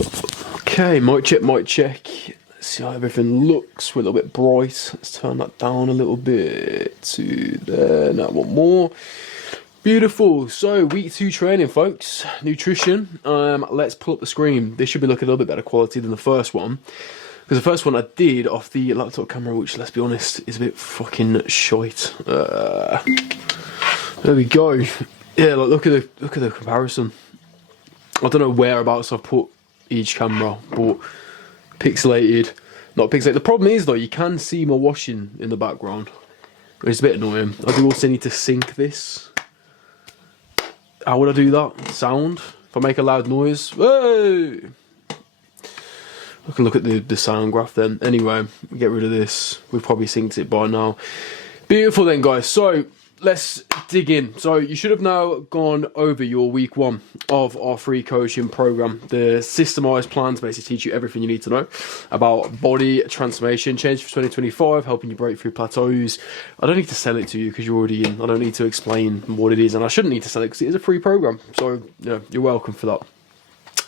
Okay, mic check, mic check. Let's see how everything looks. We're a little bit bright. Let's turn that down a little bit to there. Now one more. Beautiful. So week 2 training, folks. Nutrition. Let's pull up the screen. This should be looking a little bit better quality than the first one. Because the first one I did off the laptop camera, which, let's be honest, is a bit fucking shite. There we go. Yeah, look at the comparison. I don't know whereabouts I've put each camera, but pixelated, not pixelated. The problem is though, you can see my washing in the background. It's a bit annoying. I do also need to sync this. How would I do that? Sound? If I make a loud noise, whoa! I can look at the sound graph then. Anyway, get rid of this. We've probably synced it by now. Beautiful then, guys. So let's dig in. So you should have now gone over your week 1 of our free coaching program. The systemized plan to basically teach you everything you need to know about body transformation, change for 2025, helping you break through plateaus. I don't need to sell it to you because you're already in. I don't need to explain what it is, and I shouldn't need to sell it because it is a free program. So yeah, you're welcome for that.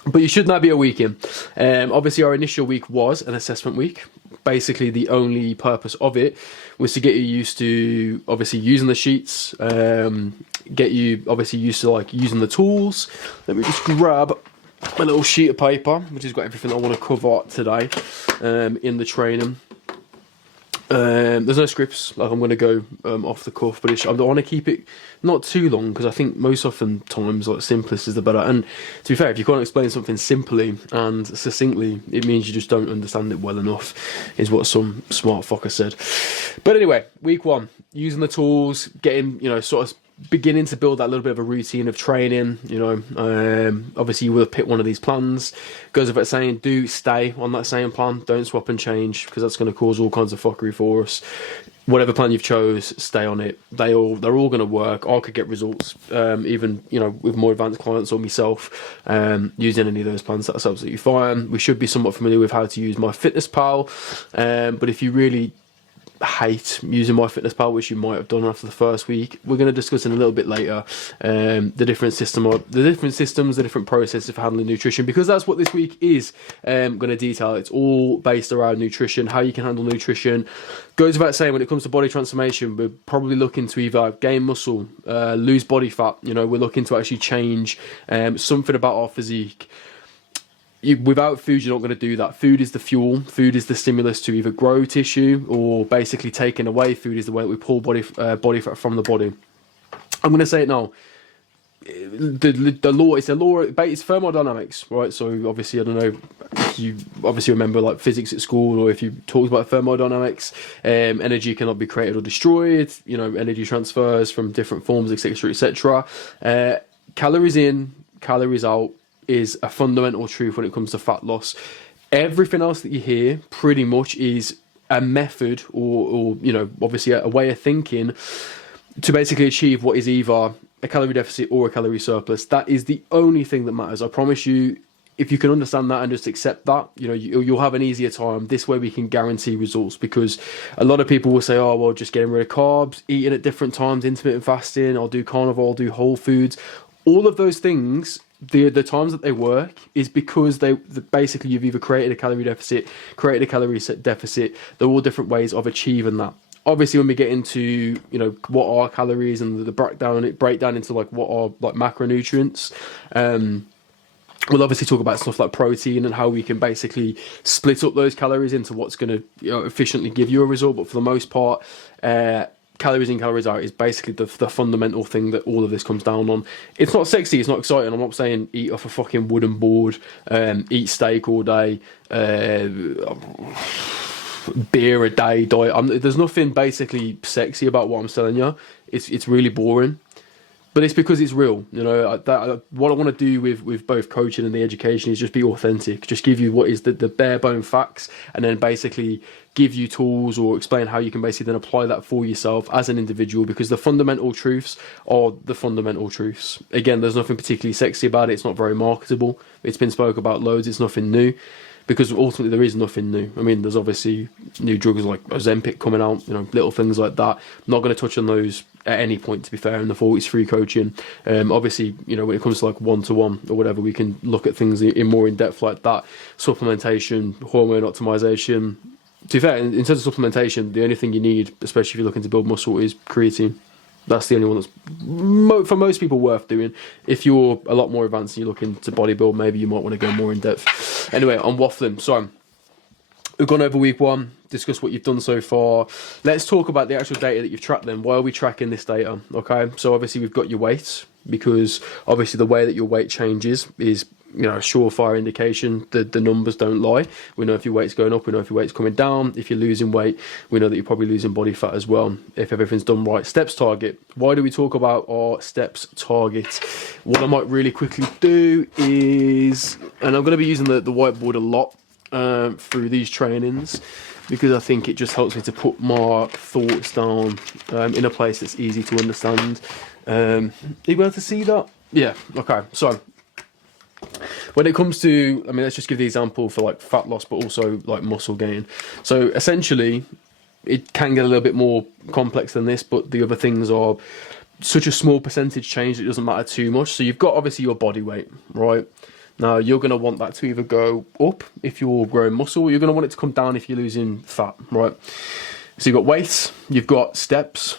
But you should now be a week in. Obviously, our initial week was an assessment week. Basically, the only purpose of it was to get you used to, obviously, using the sheets, get you, obviously, used to, like, using the tools. Let me just grab my little sheet of paper, which has got everything I want to cover today in the training. There's no scripts, like I'm going to go off the cuff, but I want to keep it not too long because I think most often times like simplest is the better. And to be fair, if you can't explain something simply and succinctly, it means you just don't understand it well enough, is what some smart fucker said. But anyway, week 1, using the tools, getting, sort of beginning to build that little bit of a routine of training. Obviously you will have picked one of these plans. Goes without saying, do stay on that same plan, don't swap and change, because that's going to cause all kinds of fuckery for us. Whatever plan you've chose, stay on it. They're all going to work. I could get results, even with more advanced clients or myself, using any of those plans. That's absolutely fine. We should be somewhat familiar with how to use MyFitnessPal, but if you really hate using MyFitnessPal, which you might have done after the first week, we're going to discuss in a little bit later the different systems, the different processes for handling nutrition, because that's what this week is going to detail. It's all based around nutrition, how you can handle nutrition. Goes without saying, when it comes to body transformation, we're probably looking to either gain muscle, lose body fat. We're looking to actually change something about our physique. Without food, you're not going to do that. Food is the fuel. Food is the stimulus to either grow tissue or basically taking away. Food is the way that we pull body fat from the body. I'm going to say it now. The law, it's thermodynamics, right? So obviously, I don't know if you obviously remember like physics at school, or if you talked about thermodynamics, energy cannot be created or destroyed. Energy transfers from different forms, etc., etc. Calories in, calories out is a fundamental truth when it comes to fat loss. Everything else that you hear pretty much is a method or obviously a way of thinking to basically achieve what is either a calorie deficit or a calorie surplus. That is the only thing that matters. I promise you, if you can understand that and just accept that, you'll have an easier time. This way we can guarantee results, because a lot of people will say, oh, well, just getting rid of carbs, eating at different times, intermittent fasting, I'll do carnivore, I'll do whole foods. All of those things, the times that they work is because basically you've either created a calorie deficit, created a calorie deficit. They're all different ways of achieving that. Obviously, when we get into what are calories and the breakdown into like what are like macronutrients, we'll obviously talk about stuff like protein and how we can basically split up those calories into what's going to efficiently give you a result. But for the most part, calories in, calories out is basically the fundamental thing that all of this comes down on. It's not sexy, it's not exciting. I'm not saying eat off a fucking wooden board, eat steak all day, beer a day diet. There's nothing basically sexy about what I'm selling you. It's really boring. But it's because it's real, what I want to do with both coaching and the education is just be authentic, just give you what is the bare bone facts, and then basically give you tools or explain how you can basically then apply that for yourself as an individual, because the fundamental truths are the fundamental truths. Again, there's nothing particularly sexy about it. It's not very marketable. It's been spoke about loads. It's nothing new, because ultimately there is nothing new. I mean, there's obviously new drugs like Ozempic coming out, you know, little things like that. I'm not going to touch on those at any point, to be fair, in the 4 weeks free coaching. Obviously, you know, when it comes to like one-to-one or whatever, we can look at things in more in depth like that. Supplementation, hormone optimization. To be fair, in terms of supplementation, the only thing you need, especially if you're looking to build muscle, is creatine. That's the only one that's for most people worth doing. If you're a lot more advanced and you're looking to bodybuild, maybe you might want to go more in depth. Anyway, I'm waffling. So we've gone over week 1, discussed what you've done so far. Let's talk about the actual data that you've tracked then. Why are we tracking this data? Okay, so obviously we've got your weight, because obviously the way that your weight changes is, you know, a surefire indication that the numbers don't lie. We know if your weight's going up, we know if your weight's coming down. If you're losing weight, we know that you're probably losing body fat as well, if everything's done right. Steps target. Why do we talk about our steps target? What I might really quickly do is, and I'm going to be using the whiteboard a lot through these trainings, because I think it just helps me to put my thoughts down in a place that's easy to understand. Are you able to see that? Yeah, okay. So when it comes to, I mean, let's just give the example for like fat loss, but also like muscle gain. So essentially, it can get a little bit more complex than this, but the other things are such a small percentage change that it doesn't matter too much. So you've got obviously your body weight, right? Now you're going to want that to either go up if you're growing muscle, or you're going to want it to come down if you're losing fat, right? So you've got weights, you've got steps,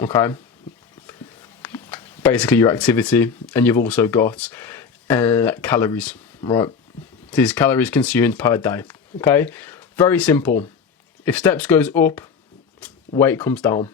okay? Basically your activity, and you've also got calories, right? These calories consumed per day, okay? Very simple. If steps goes up, weight comes down.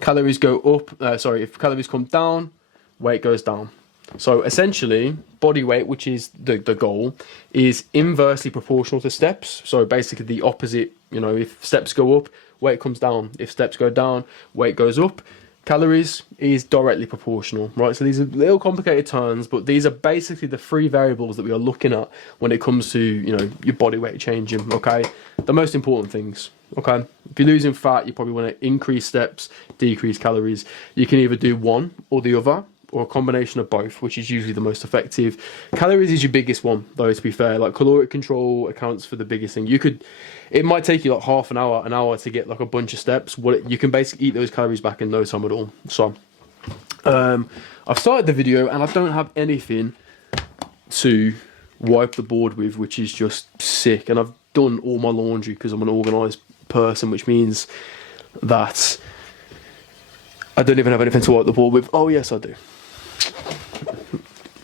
Calories go up, if calories come down, weight goes down. So essentially, body weight, which is the goal, is inversely proportional to steps. So basically the opposite, you know, if steps go up, weight comes down. If steps go down, weight goes up. Calories is directly proportional, right? So these are little complicated terms, but these are basically the 3 variables that we are looking at when it comes to, you know, your body weight changing, okay? The most important things, okay? If you're losing fat, you probably want to increase steps, decrease calories. You can either do one or the other, or a combination of both, which is usually the most effective. Calories is your biggest one, though, to be fair. Like, caloric control accounts for the biggest thing. It might take you like half an hour to get like a bunch of steps. You can basically eat those calories back in no time at all. So I've started the video and I don't have anything to wipe the board with, which is just sick. And I've done all my laundry because I'm an organised person, which means that I don't even have anything to wipe the board with. Oh yes, I do.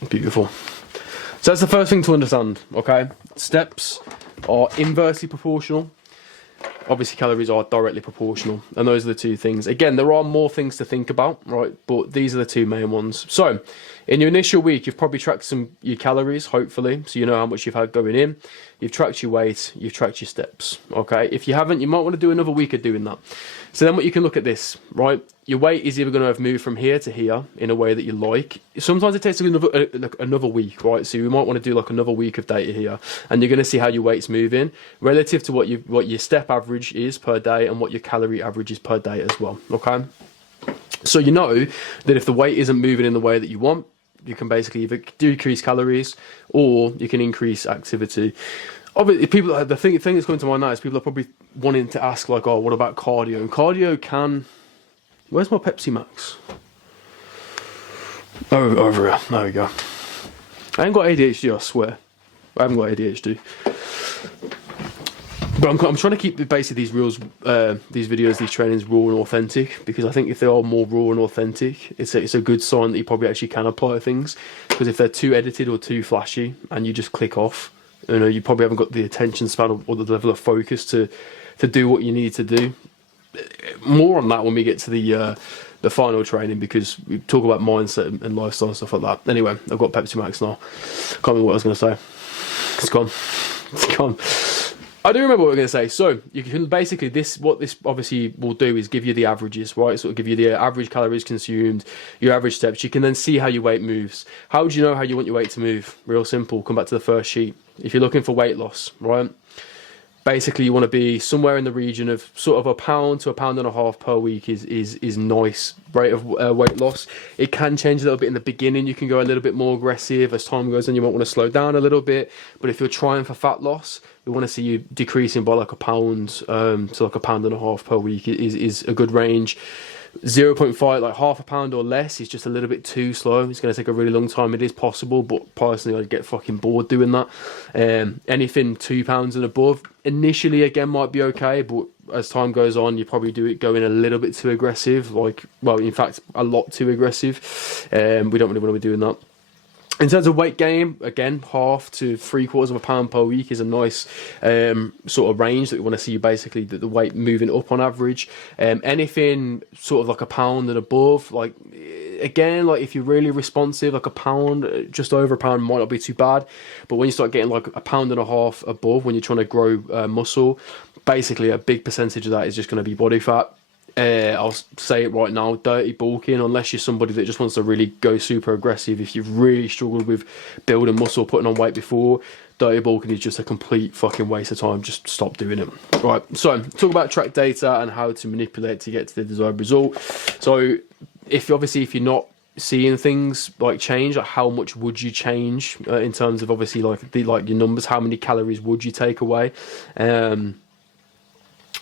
Beautiful. So that's the first thing to understand, okay? Steps are inversely proportional. Obviously, calories are directly proportional. And those are the 2 things. Again, there are more things to think about, right? But these are the 2 main ones. So, in your initial week, you've probably tracked your calories, hopefully. So you know how much you've had going in. You've tracked your weight. You've tracked your steps, okay? If you haven't, you might want to do another week of doing that. So then what you can look at this, right? Your weight is either going to have moved from here to here in a way that you like. Sometimes it takes another week, right? So you might want to do like another week of data here, and you're going to see how your weight's moving relative to what your step average is per day and what your calorie average is per day as well, okay? So you know that if the weight isn't moving in the way that you want, you can basically either decrease calories or you can increase activity. Obviously, the thing that's coming to mind now is people are probably wanting to ask, like, oh, what about cardio? And cardio can... Where's my Pepsi Max? Oh, over here. There we go. I ain't got ADHD, I swear. I haven't got ADHD. But I'm trying to keep basically these videos, these trainings raw and authentic, because I think if they are more raw and authentic, it's a good sign that you probably actually can apply things. Because if they're too edited or too flashy and you just click off, you know, you probably haven't got the attention span or the level of focus to do what you need to do. More on that when we get to the final training, because we talk about mindset and lifestyle and stuff like that. Anyway, I've got Pepsi Max now. Can't remember what I was going to say. It's gone. It's gone. I do remember what we were going to say. So you can basically what this obviously will do is give you the averages, right? So it'll give you the average calories consumed, your average steps. You can then see how your weight moves. How do you know how you want your weight to move? Real simple. Come back to the first sheet. If you're looking for weight loss, right? Basically, you want to be somewhere in the region of sort of £1 to £1.50 per week is nice rate of weight loss. It can change a little bit in the beginning. You can go a little bit more aggressive as time goes on. You might want to slow down a little bit. But if you're trying for fat loss, we want to see you decreasing by like £1 to like £1.50 per week is a good range. 0.5, like half a pound or less, is just a little bit too slow. It's going to take a really long time. It is possible, but personally I'd get fucking bored doing that. Anything £2 and above initially again might be okay, but as time goes on you probably do it going a little bit too aggressive, like, well, in fact a lot too aggressive. We don't really want to be doing that. In terms of weight gain, again, £1/2 to £0.75 per week is a nice sort of range that we want to see, basically the weight moving up on average. Anything sort of like £1 and above, like, again, like if you're really responsive, like £1, just over £1 might not be too bad. But when you start getting like £1.50 above, when you're trying to grow muscle, basically a big percentage of that is just going to be body fat. I'll say it right now, dirty bulking, unless you're somebody that just wants to really go super aggressive. If you've really struggled with building muscle, putting on weight before, dirty bulking is just a complete fucking waste of time. Just stop doing it. Right, so talk about track data and how to manipulate to get to the desired result. So if you're not seeing things like change, like how much would you change in terms of obviously like your numbers, how many calories would you take away?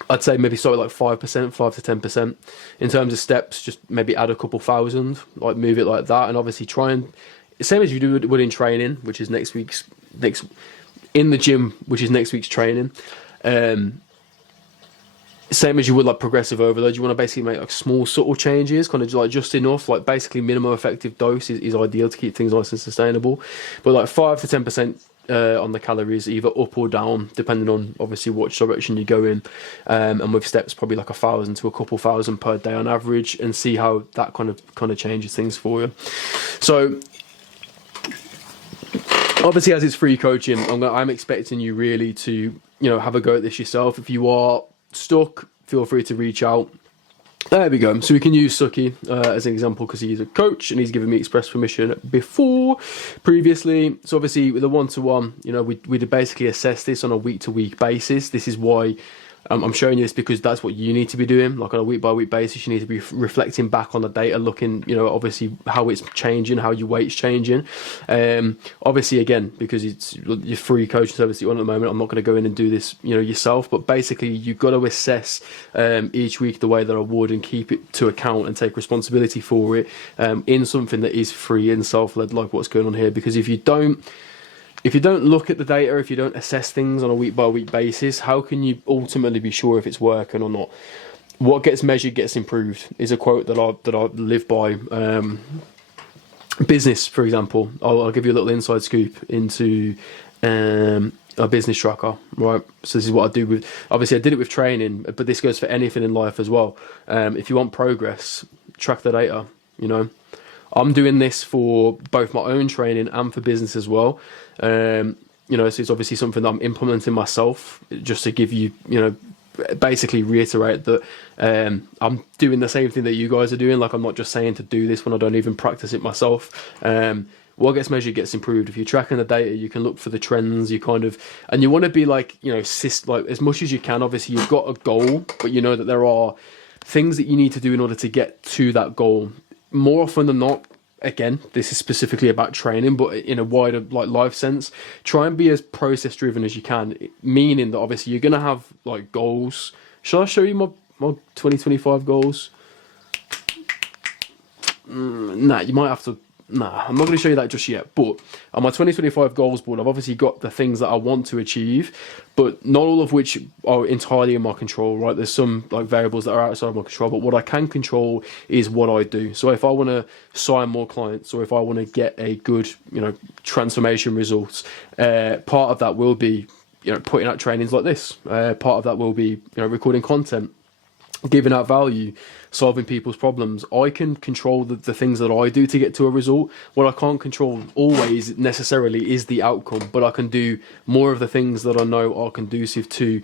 I'd say maybe start with like 5%, 5 to 10%. In terms of steps, just maybe add a couple thousand, like move it like that, and obviously try and, same as you would in training, which is in the gym, which is next week's training. Same as you would like progressive overload. You want to basically make like small subtle changes, kind of like just enough, like basically minimum effective dose is ideal to keep things nice and sustainable. But like 5 to 10% on the calories, either up or down, depending on obviously which direction you go in, and with steps probably like 1,000 to a couple thousand per day on average, and see how that kind of changes things for you. So obviously, as it's free coaching, I'm expecting you really to have a go at this yourself. If you are stuck, feel free to reach out. There we go. So we can use Suki as an example because he's a coach and he's given me express permission previously. So obviously with a one-to-one, we'd basically assess this on a week-to-week basis. This is why I'm showing you this, because that's what you need to be doing. Like on a week-by-week basis, you need to be reflecting back on the data, looking, obviously how it's changing, how your weight's changing. Obviously, again, because it's your free coaching service that you're on at the moment, I'm not going to go in and do this, yourself. But basically, you've got to assess each week the way that I would, and keep it to account and take responsibility for it in something that is free and self-led, like what's going on here. Because if you don't look at the data, if you don't assess things on a week-by-week basis, how can you ultimately be sure if it's working or not? What gets measured gets improved is a quote that I live by. Business, for example, I'll give you a little inside scoop into a business tracker, right? So this is what I do with, obviously I did it with training, but this goes for anything in life as well. If you want progress, track the data, I'm doing this for both my own training and for business as well. So it's obviously something that I'm implementing myself, just to give you, basically reiterate that I'm doing the same thing that you guys are doing. Like, I'm not just saying to do this when I don't even practice it myself. What gets measured gets improved. If you're tracking the data, you can look for the trends. And you want to be like, like as much as you can. Obviously, you've got a goal, but you know that there are things that you need to do in order to get to that goal. More often than not, again, this is specifically about training, but in a wider like life sense, try and be as process driven as you can. Meaning that obviously you're gonna have like goals. Shall I show you my 2025 goals? Nah, you might have to. Nah, I'm not going to show you that just yet. But on my 2025 goals board, I've obviously got the things that I want to achieve, but not all of which are entirely in my control, right? There's some like variables that are outside of my control, but what I can control is what I do. So if I want to sign more clients, or if I want to get a good, transformation results, part of that will be, putting out trainings like this. Part of that will be, recording content, giving out value, solving people's problems. I can control the things that I do to get to a result. What I can't control always necessarily is the outcome, but I can do more of the things that I know are conducive to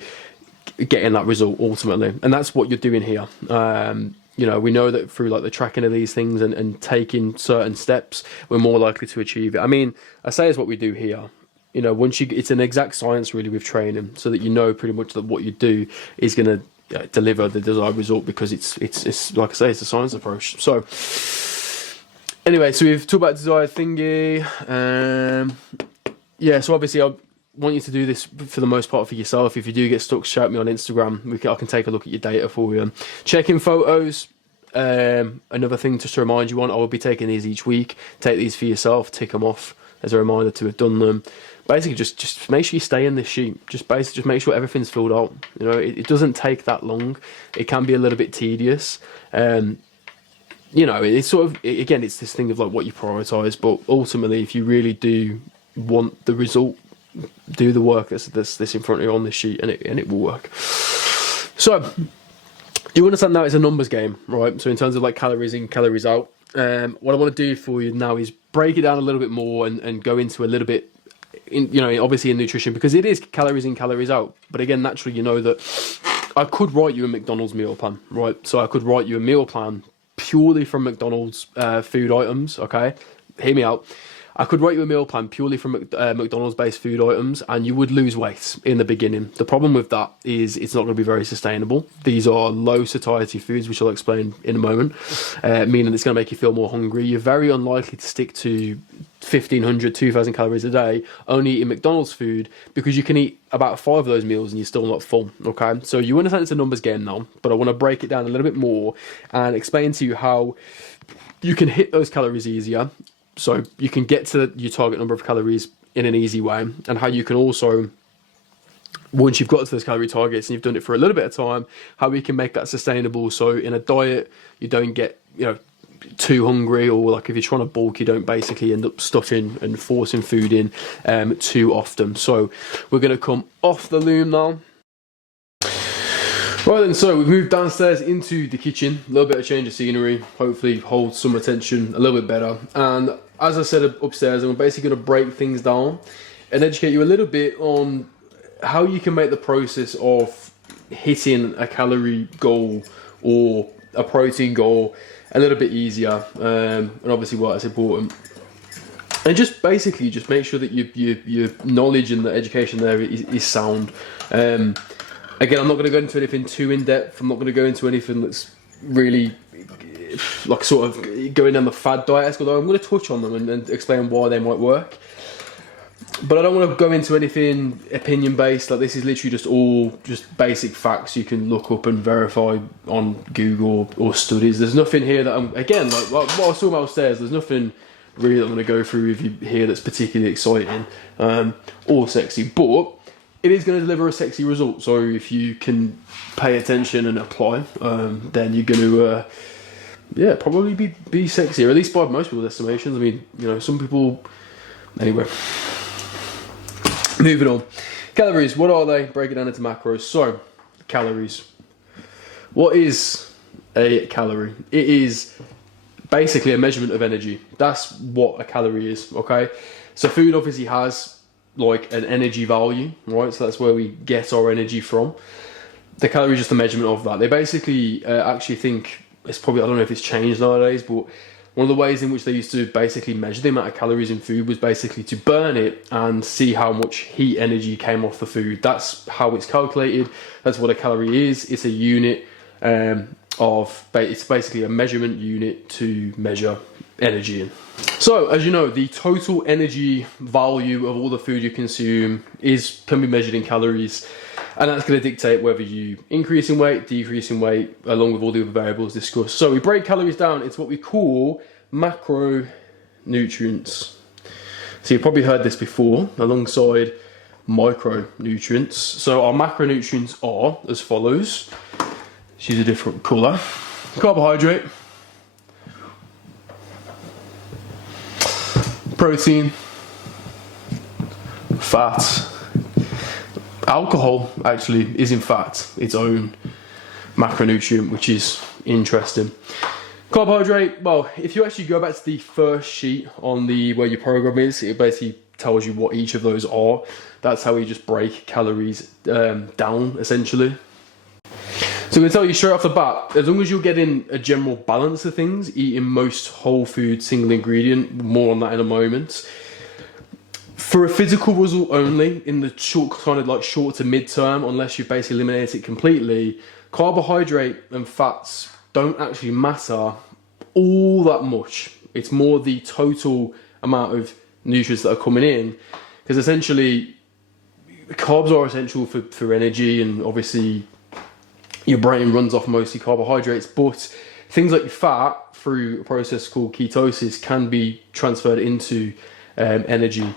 getting that result ultimately. And that's what you're doing here. We know that through like the tracking of these things and taking certain steps, we're more likely to achieve it. I mean, I say it's what we do here. you know, it's an exact science really with training, so that you know pretty much that what you do is going to deliver the desired result, because it's like I say, it's a science approach. So anyway, so we've talked about desired thingy. Yeah, so obviously I want you to do this for the most part for yourself. If you do get stuck, shout me on Instagram. I can take a look at your data for you. Checking photos. Another thing just to remind you on, I will be taking these each week. Take these for yourself, tick them off as a reminder to have done them. Basically, just make sure you stay in this sheet. Just make sure everything's filled out. You know, it doesn't take that long. It can be a little bit tedious. You know, it's sort of, again, it's this thing of like what you prioritize. But ultimately, if you really do want the result, do the work that's in front of you on this sheet, and it will work. So you understand now it's a numbers game, right? So in terms of like calories in, calories out, what I want to do for you now is break it down a little bit more and go into a little bit, you know, obviously in nutrition, because it is calories in, calories out. But again, naturally, you know that I could write you a McDonald's meal plan, right? So I could write you a meal plan purely from McDonald's food items, okay? Hear me out. I could write you a meal plan purely from McDonald's-based food items, and you would lose weight in the beginning. The problem with that is it's not going to be very sustainable. These are low-satiety foods, which I'll explain in a moment, meaning it's going to make you feel more hungry. You're very unlikely to stick to 1,500, 2,000 calories a day only eating McDonald's food, because you can eat about 5 of those meals and you're still not full, okay? So you understand it's a numbers game now, but I want to break it down a little bit more and explain to you how you can hit those calories easier, so you can get to your target number of calories in an easy way, and how you can also, once you've got to those calorie targets and you've done it for a little bit of time, how we can make that sustainable. So in a diet, you don't get, you know, too hungry, or like if you're trying to bulk, you don't basically end up stuffing and forcing food in too often. So we're going to come off the loom now. Right then, so we've moved downstairs into the kitchen. A little bit of change of scenery, hopefully hold some attention a little bit better. And as I said upstairs, I'm basically going to break things down and educate you a little bit on how you can make the process of hitting a calorie goal or a protein goal a little bit easier, and obviously why it's important. And just basically just make sure that your knowledge and the education there is sound. Again, I'm not going to go into anything too in-depth. I'm not going to go into anything that's really like sort of going down the fad diet, although I'm going to touch on them and explain why they might work. But I don't want to go into anything opinion-based. Like, this is literally just basic facts you can look up and verify on Google or studies. There's nothing here that I'm, again, like what I was talking about upstairs, there's nothing really that I'm going to go through with you here that's particularly exciting or sexy. But it is going to deliver a sexy result. So if you can pay attention and apply, then you're going to, probably be sexy, or at least by most people's estimations. I mean, you know, some people. Anyway, moving on. Calories. What are they? Break it down into macros. So, calories. What is a calorie? It is basically a measurement of energy. That's what a calorie is. Okay. So food obviously has like an energy value, right? So that's where we get our energy from. The calorie is just a measurement of that. They basically actually think it's probably, I don't know if it's changed nowadays, but one of the ways in which they used to basically measure the amount of calories in food was basically to burn it and see how much heat energy came off the food. That's how it's calculated. That's what a calorie is. It's a unit it's basically a measurement unit to measure energy in. So, as you know, the total energy value of all the food you consume can be measured in calories, and that's going to dictate whether you increase in weight, decrease in weight, along with all the other variables discussed. So we break calories down into what we call macronutrients. So you've probably heard this before, alongside micronutrients. So our macronutrients are as follows. Let's use a different colour. Carbohydrate, protein, fat. Alcohol actually is in fact its own macronutrient, which is interesting. Carbohydrate, well, if you actually go back to the first sheet on where your program is, it basically tells you what each of those are. That's how we just break calories down, essentially. So I'm going to tell you straight off the bat, as long as you're getting a general balance of things, eating most whole food, single ingredient, more on that in a moment, For a physical result only, in the short, kind of like short to mid-term, unless you've basically eliminated it completely, carbohydrate and fats don't actually matter all that much. It's more the total amount of nutrients that are coming in, because essentially carbs are essential for energy, and obviously your brain runs off mostly carbohydrates, but things like fat through a process called ketosis can be transferred into energy.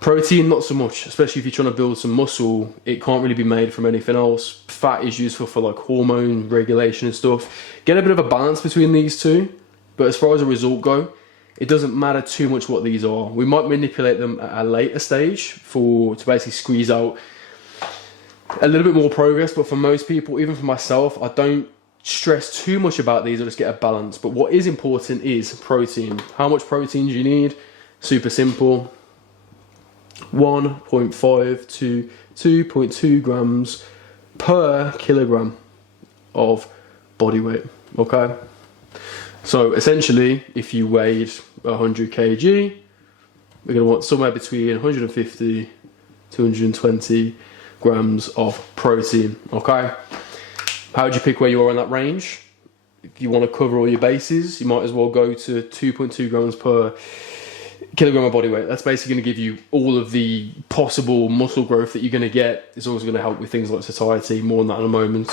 Protein, not so much, especially if you're trying to build some muscle. It can't really be made from anything else. Fat is useful for like hormone regulation and stuff. Get a bit of a balance between these two, but as far as a result go, it doesn't matter too much what these are. We might manipulate them at a later stage to basically squeeze out a little bit more progress, but for most people, even for myself, I don't stress too much about these. I just get a balance. But what is important is protein. How much protein do you need? Super simple. 1.5 to 2.2 grams per kilogram of body weight. Okay, so essentially if you weighed 100 kg, we're going to want somewhere between 150 to 120 grams of protein. Okay, how do you pick where you are in that range? If you want to cover all your bases, you might as well go to 2.2 grams per kilogram of body weight. That's basically going to give you all of the possible muscle growth that you're going to get. It's also going to help with things like satiety. More on that in a moment.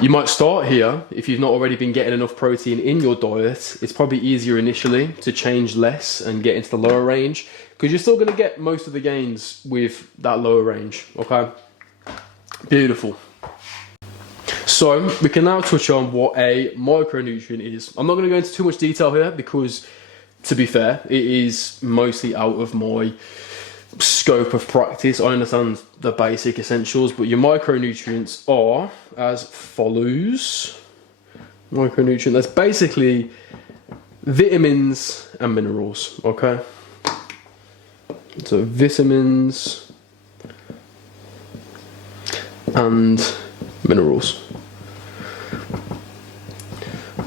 You might start here if you've not already been getting enough protein in your diet. It's probably easier initially to change less and get into the lower range, because you're still going to get most of the gains with that lower range. Okay, beautiful. So we can now touch on what a micronutrient is. I'm not going to go into too much detail here because, to be fair, it is mostly out of my scope of practice. I understand the basic essentials, but your micronutrients are as follows. Micronutrient, that's basically vitamins and minerals, okay? So vitamins and minerals.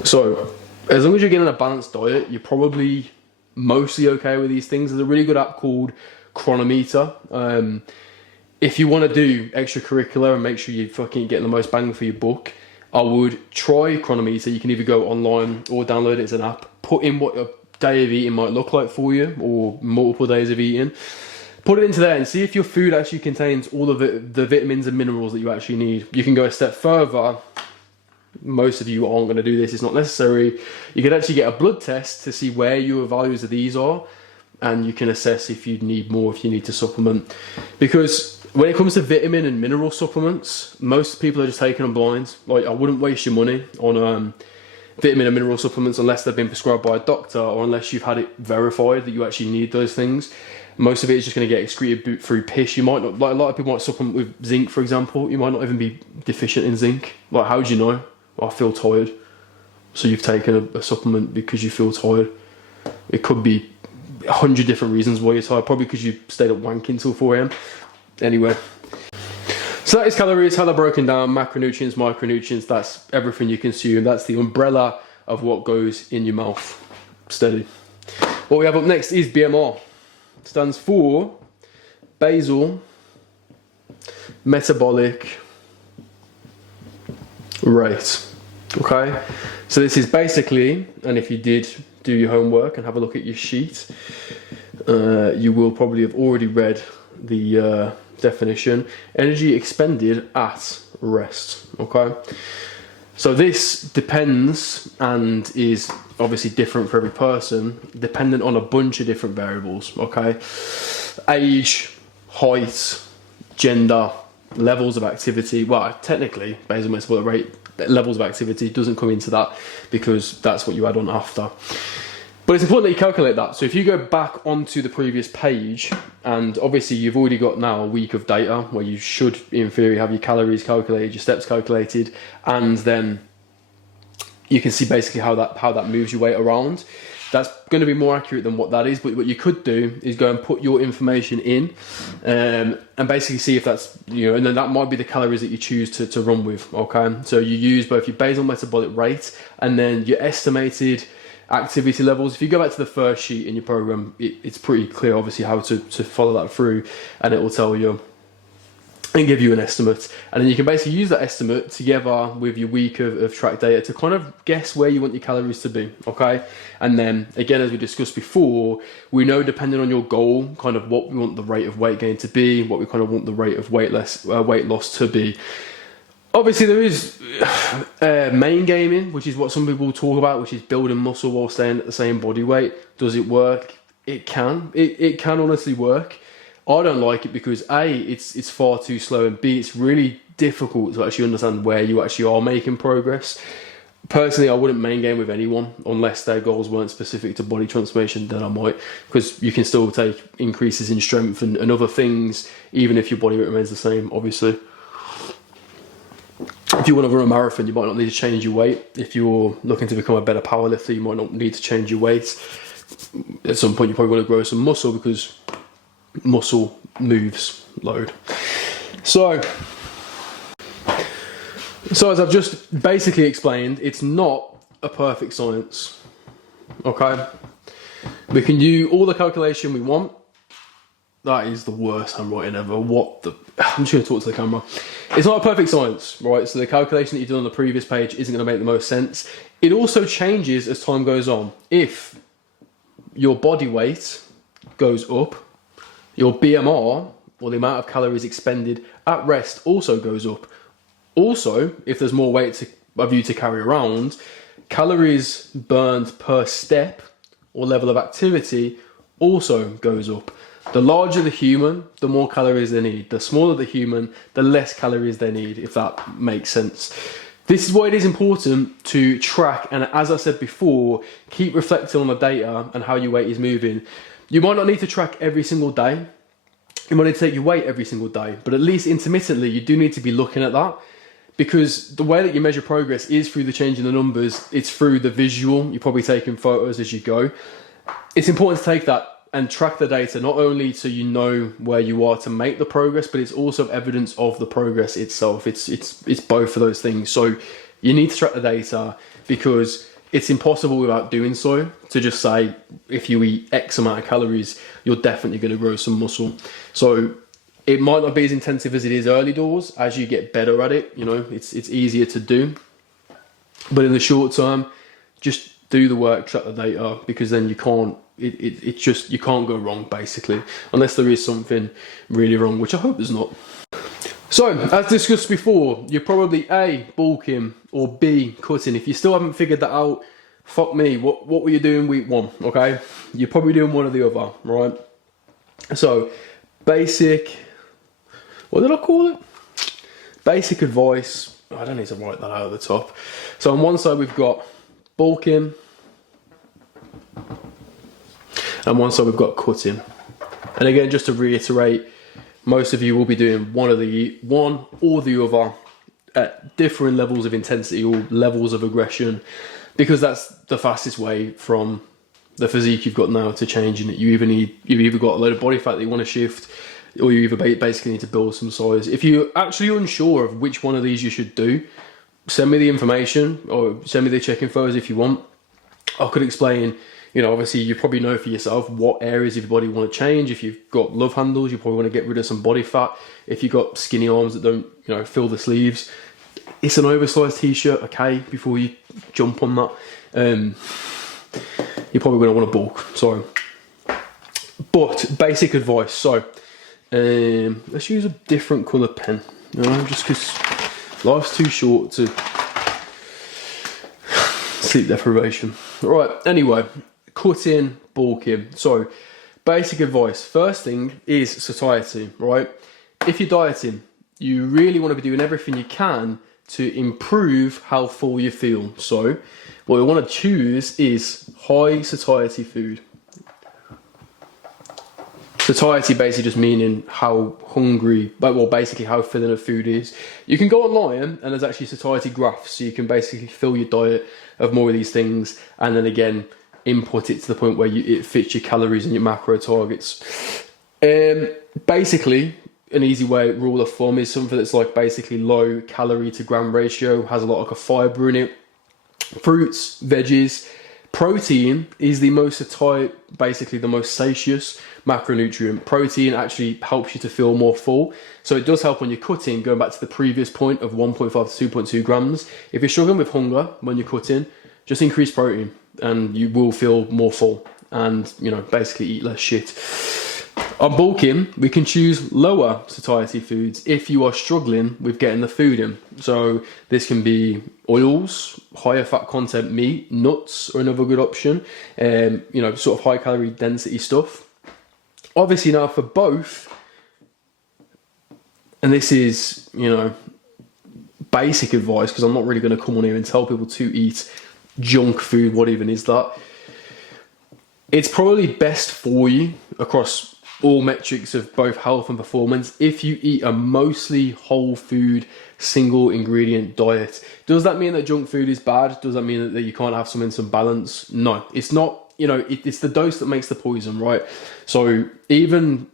So as long as you're getting a balanced diet, you're probably mostly okay with these things. There's a really good app called Chronometer. If you want to do extracurricular and make sure you're fucking getting the most bang for your buck, I would try Chronometer. You can either go online or download it as an app. Put in what a day of eating might look like for you, or multiple days of eating. Put it into there and see if your food actually contains all of the vitamins and minerals that you actually need. You can go a step further. Most of you aren't going to do this, it's not necessary. You can actually get a blood test to see where your values of these are, and you can assess if you need more, if you need to supplement. Because when it comes to vitamin and mineral supplements, most people are just taking them blind. Like, I wouldn't waste your money on vitamin and mineral supplements unless they've been prescribed by a doctor, or unless you've had it verified that you actually need those things. Most of it is just going to get excreted through piss. You might not, like a lot of people might supplement with zinc, for example. You might not even be deficient in zinc. Like, how do you know? Well, I feel tired. So you've taken a supplement because you feel tired. It could be 100 different reasons why you're tired. Probably because you stayed up wanking till 4 AM. Anyway. So that is calories, how they're broken down, macronutrients, micronutrients. That's everything you consume. That's the umbrella of what goes in your mouth. Steady. What we have up next is BMR. It stands for basal metabolic rate. Okay, so this is basically, and if you did do your homework and have a look at your sheet, you will probably have already read the definition: energy expended at rest. Okay, so this depends and is obviously different for every person, dependent on a bunch of different variables. Okay, age, height, gender, levels of activity. Well, technically, basal metabolic rate, levels of activity doesn't come into that because that's what you add on after. But it's important that you calculate that. So if you go back onto the previous page, and obviously you've already got now a week of data where you should, in theory, have your calories calculated, your steps calculated, and then you can see basically how that moves your weight around. That's going to be more accurate than what that is, but what you could do is go and put your information in and basically see if that's, you know, and then that might be the calories that you choose to run with, okay? So you use both your basal metabolic rate and then your estimated activity levels. If you go back to the first sheet in your program, it's pretty clear, obviously, how to follow that through, and it will tell you and give you an estimate. And then you can basically use that estimate together with your week of track data to kind of guess where you want your calories to be, okay? And then, again, as we discussed before, we know, depending on your goal, kind of what we want the rate of weight gain to be, what we kind of want the rate of weight loss to be. Obviously, there is main gaming, which is what some people talk about, which is building muscle while staying at the same body weight. Does it work? It can. It can honestly work. I don't like it because A, it's far too slow, and B, it's really difficult to actually understand where you actually are making progress. Personally, I wouldn't main game with anyone unless their goals weren't specific to body transformation. Then I might, because you can still take increases in strength and other things, even if your body weight remains the same, obviously. If you want to run a marathon, you might not need to change your weight. If you're looking to become a better powerlifter, you might not need to change your weight. At some point, you probably want to grow some muscle because muscle moves load. So as I've just basically explained, it's not a perfect science, okay? We can do all the calculation we want. That is the worst handwriting ever. I'm just going to talk to the camera. It's not a perfect science, right? So the calculation that you did on the previous page isn't going to make the most sense. It also changes as time goes on. If your body weight goes up, your BMR, or the amount of calories expended at rest, also goes up. Also, if there's more weight of you to carry around, calories burned per step or level of activity also goes up. The larger the human, the more calories they need. The smaller the human, the less calories they need, if that makes sense. This is why it is important to track, and as I said before, keep reflecting on the data and how your weight is moving. You might not need to track every single day. You might need to take your weight every single day, but at least intermittently, you do need to be looking at that, because the way that you measure progress is through the change in the numbers. It's through the visual. You're probably taking photos as you go. It's important to take that and track the data, not only so you know where you are to make the progress, but it's also evidence of the progress itself. It's both of those things. So you need to track the data, because it's impossible without doing so to just say, if you eat X amount of calories, you're definitely going to grow some muscle. So it might not be as intensive as it is early doors. As you get better at it, you know, it's easier to do. But in the short term, just do the work, track the data, because then you can't, you can't go wrong, basically, unless there is something really wrong, which I hope there's not. So, as discussed before, you're probably A, bulking, or B, cutting. If you still haven't figured that out, fuck me, what were you doing week one, okay? You're probably doing one or the other, right? So, basic, what did I call it? Basic advice. I don't need to write that out at the top. So on one side we've got bulking, and one side we've got cutting. And again, just to reiterate, most of you will be doing one or the other at different levels of intensity or levels of aggression, because that's the fastest way from the physique you've got now to changing it. You've either got a load of body fat that you want to shift, or you either basically need to build some size. If you're actually unsure of which one of these you should do, send me the information or send me the check-in photos if you want. I could explain, you know, obviously you probably know for yourself what areas of your body you want to change. If you've got love handles, you probably want to get rid of some body fat. If you've got skinny arms that don't, you know, fill the sleeves, it's an oversized t-shirt, okay, before you jump on that. You're probably going to want to bulk, sorry. But basic advice, so let's use a different colour pen, you know, just because life's too short to sleep deprivation. Right, anyway, cutting, bulking. So basic advice, first thing is satiety, right? If you're dieting, you really want to be doing everything you can to improve how full you feel. So what we want to choose is high satiety food. Satiety basically just meaning how hungry, well, basically how filling a food is. You can go online and there's actually satiety graphs, so you can basically fill your diet of more of these things, and then again input it to the point where it fits your calories and your macro targets. Basically, an easy rule of thumb is something that's like basically low calorie to gram ratio, has a lot of fibre in it. Fruits, veggies, Protein is the most basically the most satious macronutrient. Protein actually helps you to feel more full. So it does help when you're cutting, going back to the previous point of 1.5 to 2.2 grams. If you're struggling with hunger when you're cutting, just increase protein and you will feel more full and, you know, basically eat less shit. On bulking, we can choose lower satiety foods if you are struggling with getting the food in. So this can be oils, higher fat content meat, nuts are another good option. You know, sort of high calorie density stuff. Obviously now for both, and this is, you know, basic advice because I'm not really going to come on here and tell people to eat junk food. What even is that? It's probably best for you across all metrics of both health and performance if you eat a mostly whole food, single ingredient diet. Does that mean that junk food is bad? Does that mean that you can't have some balance? No, it's not. You know, it's the dose that makes the poison, right? So even,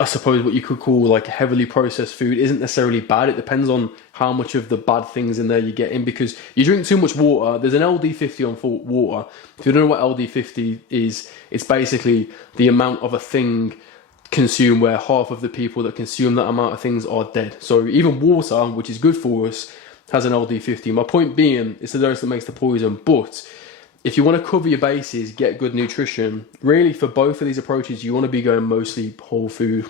I suppose, what you could call like heavily processed food isn't necessarily bad. It depends on how much of the bad things in there you get in, because you drink too much water. There's an LD50 on water. If you don't know what LD50 is, it's basically the amount of a thing consumed where half of the people that consume that amount of things are dead. So even water, which is good for us, has an LD50. My point being, it's the dose that makes the poison. But if you want to cover your bases, get good nutrition, really for both of these approaches, you want to be going mostly whole food.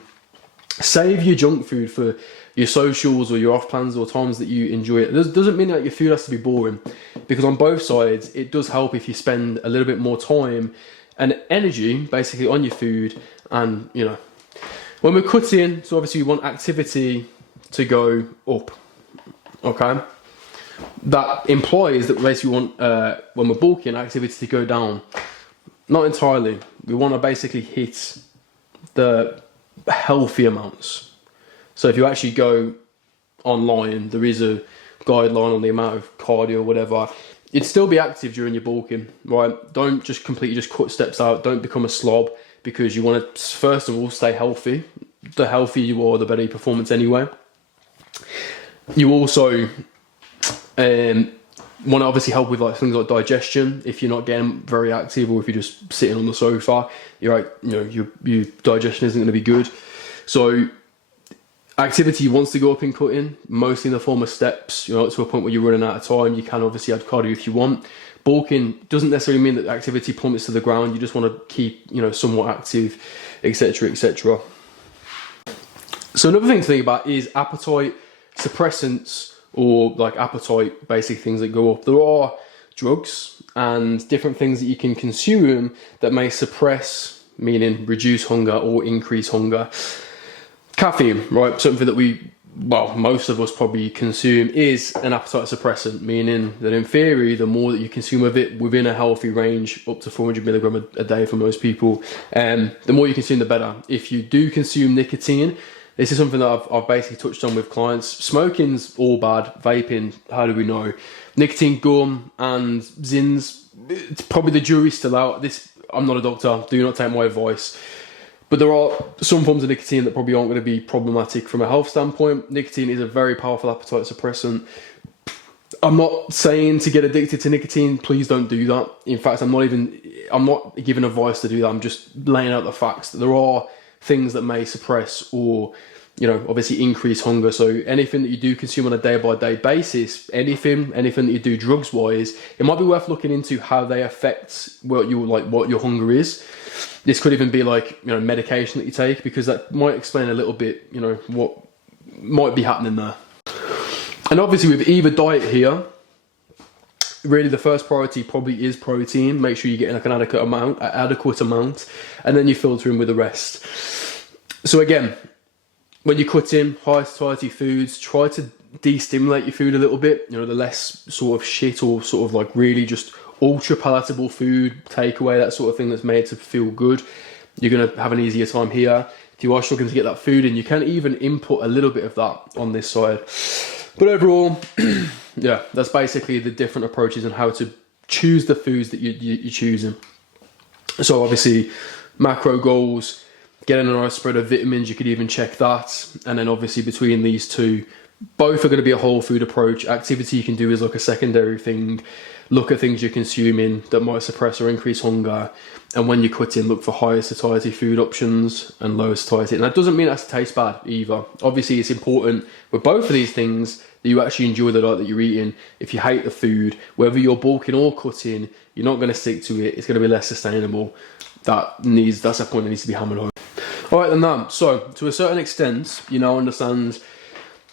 Save your junk food for your socials or your off plans or times that you enjoy it. It doesn't mean that your food has to be boring, because on both sides, it does help if you spend a little bit more time and energy basically on your food. And, you know, when we're cutting, so obviously we want activity to go up, okay? That implies that basically we want, when we're bulking, activity to go down. Not entirely. We want to basically hit the healthy amounts. So if you actually go online, there is a guideline on the amount of cardio or whatever. You'd still be active during your bulking, right? Don't just completely just cut steps out. Don't become a slob, because you want to, first of all, stay healthy. The healthier you are, the better your performance anyway. You also want to obviously help with like things like digestion. If you're not getting very active, or if you're just sitting on the sofa, you're right, you know, your digestion isn't going to be good. So activity wants to go up in cutting, mostly in the form of steps. You know, to a point where you're running out of time. You can obviously add cardio if you want. Bulking doesn't necessarily mean that activity plummets to the ground. You just want to keep, you know, somewhat active, etc., etc. So another thing to think about is appetite suppressants, or like appetite basic things that go up. There are drugs and different things that you can consume that may suppress, meaning reduce hunger or increase hunger. Caffeine, right? Something that most of us probably consume, is an appetite suppressant, meaning that in theory, the more that you consume of it within a healthy range, up to 400 milligram a day for most people, the more you consume, the better. If you do consume nicotine, this is something that I've basically touched on with clients. Smoking's all bad. Vaping, how do we know? Nicotine gum and Zins, it's probably the jury's still out. I'm not a doctor, do not take my advice. But there are some forms of nicotine that probably aren't going to be problematic from a health standpoint. Nicotine is a very powerful appetite suppressant. I'm not saying to get addicted to nicotine. Please don't do that. In fact, I'm not giving advice to do that. I'm just laying out the facts that there are things that may suppress or, you know, obviously increase hunger. So anything that you do consume on a day-by-day basis, anything that you do drugs-wise, it might be worth looking into how they affect what your hunger is. This could even be like, you know, medication that you take, because that might explain a little bit, you know, what might be happening there. And obviously with either diet here, really the first priority probably is protein. Make sure you're getting like an adequate amount, and then you filter in with the rest. So again, when you cut in high satiety foods, try to de-stimulate your food a little bit. You know, the less sort of shit or sort of like really just ultra palatable food, takeaway, that sort of thing that's made to feel good. You're going to have an easier time here. If you are struggling to get that food in, you can even input a little bit of that on this side. But overall, yeah, that's basically the different approaches on how to choose the foods that you're choosing. So obviously, macro goals, getting a nice spread of vitamins, you could even check that. And then obviously between these two, Both are going to be a whole food approach. Activity you can do is like a secondary thing. Look at things you're consuming that might suppress or increase hunger. And when you cut in, look for higher satiety food options and lower satiety. And that doesn't mean it has to taste bad either. Obviously, it's important with both of these things that you actually enjoy the diet that you're eating. If you hate the food, whether you're bulking or cutting, you're not going to stick to it. It's going to be less sustainable. That's a point that needs to be hammered home. All right, then that. So, to a certain extent, you now understand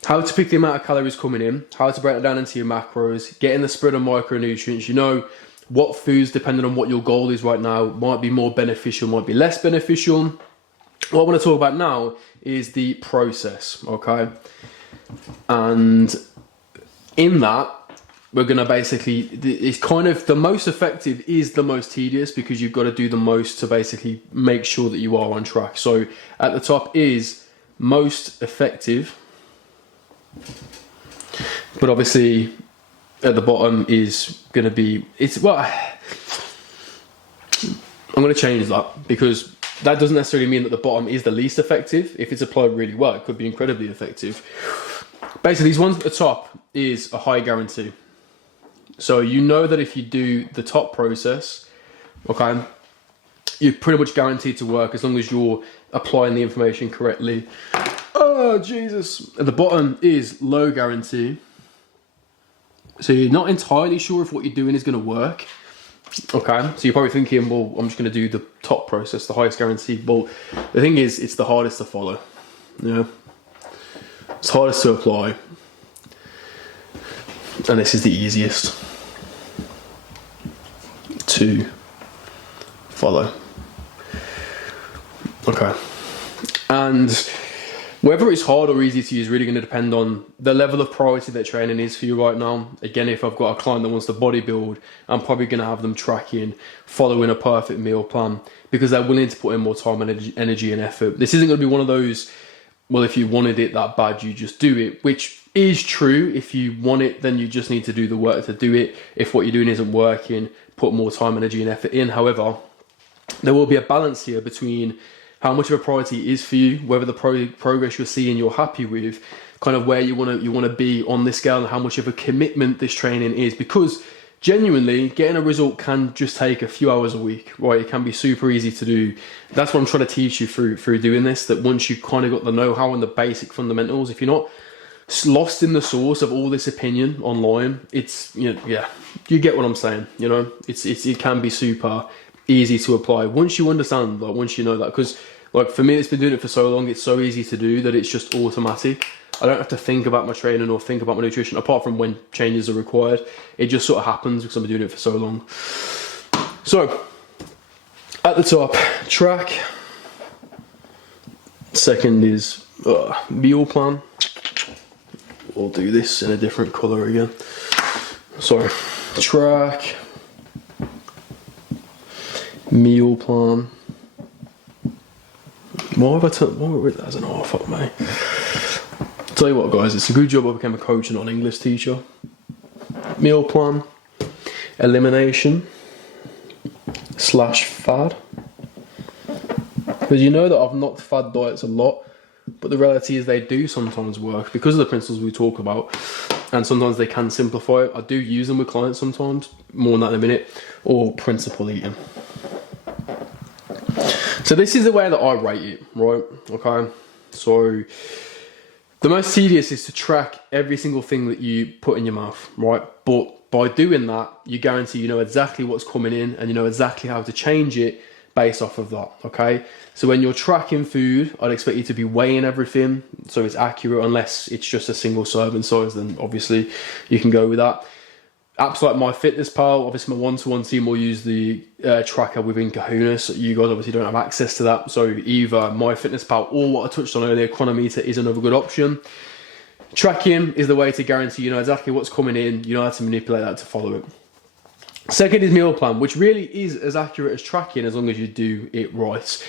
how to pick the amount of calories coming in, how to break it down into your macros, getting the spread of micronutrients. You know what foods, depending on what your goal is right now, might be more beneficial, might be less beneficial. What I want to talk about now is the process, okay? And in that, we're going to basically, it's kind of the most effective is the most tedious, because you've got to do the most to basically make sure that you are on track. So at the top is most effective, but obviously at the bottom is going to be, I'm going to change that, because that doesn't necessarily mean that the bottom is the least effective. If it's applied really well, it could be incredibly effective. Basically, these ones at the top is a high guarantee. So you know that if you do the top process, okay, you're pretty much guaranteed to work as long as you're applying the information correctly. Oh, Jesus. At the bottom is low guarantee. So you're not entirely sure if what you're doing is going to work. Okay, so you're probably thinking, well, I'm just going to do the top process, the highest guarantee. Well, the thing is, it's the hardest to follow. Yeah, it's hardest to apply. And this is the easiest to follow. Okay. And whether it's hard or easy to use is really going to depend on the level of priority that training is for you right now. Again, if I've got a client that wants to bodybuild, I'm probably going to have them tracking, following a perfect meal plan, because they're willing to put in more time and energy and effort. This isn't going to be one of those, well, if you wanted it that bad, you just do it, which is true. If you want it, then you just need to do the work to do it. If what you're doing isn't working, put more time, energy and effort in. However, there will be a balance here between how much of a priority is for you, whether the progress you're seeing you're happy with, kind of where you want to be on this scale, and how much of a commitment this training is. Because genuinely, getting a result can just take a few hours a week, right? It can be super easy to do. That's what I'm trying to teach you through doing this, that once you've kind of got the know-how and the basic fundamentals, if you're not lost in the source of all this opinion online, it's, you know, yeah, you get what I'm saying, you know? It can be super easy to apply once you understand, like once you know that. Because like for me, it's been doing it for so long, it's so easy to do that it's just automatic. I don't have to think about my training or think about my nutrition, apart from when changes are required. It just sort of happens because I've been doing it for so long. So at the top, track. Second is meal plan. We'll do this in a different color again. So track, meal plan. Why have I written that as an R? Fuck me. Tell you what, guys, it's a good job I became a coach and not an English teacher. Meal plan, elimination / fad. Because you know that I've knocked fad diets a lot, but the reality is they do sometimes work because of the principles we talk about, and sometimes they can simplify it. I do use them with clients sometimes, more on that in a minute, or principle eating. So this is the way that I rate it, right? Okay, so the most tedious is to track every single thing that you put in your mouth, right? But by doing that, you guarantee you know exactly what's coming in, and you know exactly how to change it based off of that, okay? So when you're tracking food, I'd expect you to be weighing everything so it's accurate, unless it's just a single serving size, then obviously you can go with that. Apps like MyFitnessPal, obviously my one-to-one team will use the tracker within Kahunas. You guys obviously don't have access to that, so either MyFitnessPal or what I touched on earlier, Chronometer, is another good option. Tracking is the way to guarantee you know exactly what's coming in, you know how to manipulate that to follow it. Second is meal plan, which really is as accurate as tracking as long as you do it right.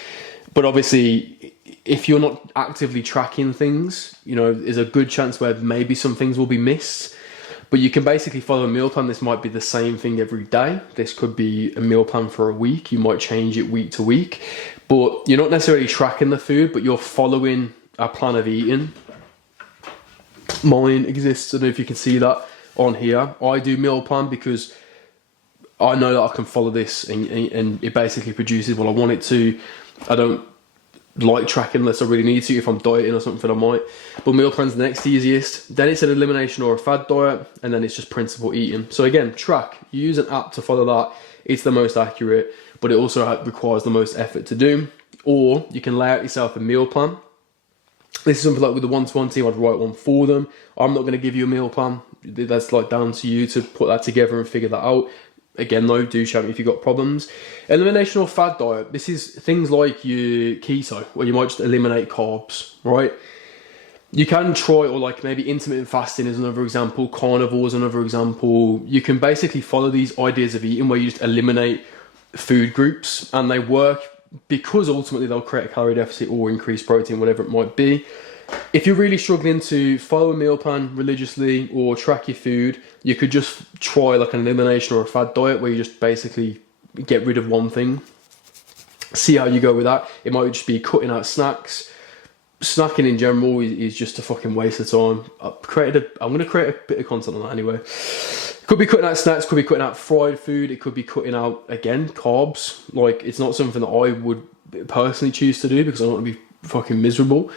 But obviously, if you're not actively tracking things, you know, there's a good chance where maybe some things will be missed. But you can basically follow a meal plan. This might be the same thing every day. This could be a meal plan for a week. You might change it week to week. But you're not necessarily tracking the food, but you're following a plan of eating. mine exists. I don't know if you can see that on here. I do meal plan because I know that I can follow this and it basically produces what I want it to. I don't like tracking unless I really need to. If I'm dieting or something, I might. But meal plan's the next easiest. Then it's an elimination or a fad diet, and then it's just principle eating. So again, track. You use an app to follow that. It's the most accurate, but it also requires the most effort to do. Or you can lay out yourself a meal plan. This is something like with the one-to-one team, I'd write one for them. I'm not going to give you a meal plan. That's like down to you to put that together and figure that out. Again, though, do shout me if you've got problems. Elimination or fad diet. This is things like your keto, where you might just eliminate carbs, right? You can try, or like maybe intermittent fasting is another example. Carnivore is another example. You can basically follow these ideas of eating where you just eliminate food groups, and they work because ultimately they'll create a calorie deficit or increase protein, whatever it might be. If you're really struggling to follow a meal plan religiously or track your food, you could just try like an elimination or a fad diet where you just basically get rid of one thing. See how you go with that. It might just be cutting out snacks. Snacking in general is just a fucking waste of time. I'm going to create a bit of content on that anyway. Could be cutting out snacks, could be cutting out fried food, it could be cutting out, again, carbs. Like, it's not something that I would personally choose to do because I don't want to be fucking miserable.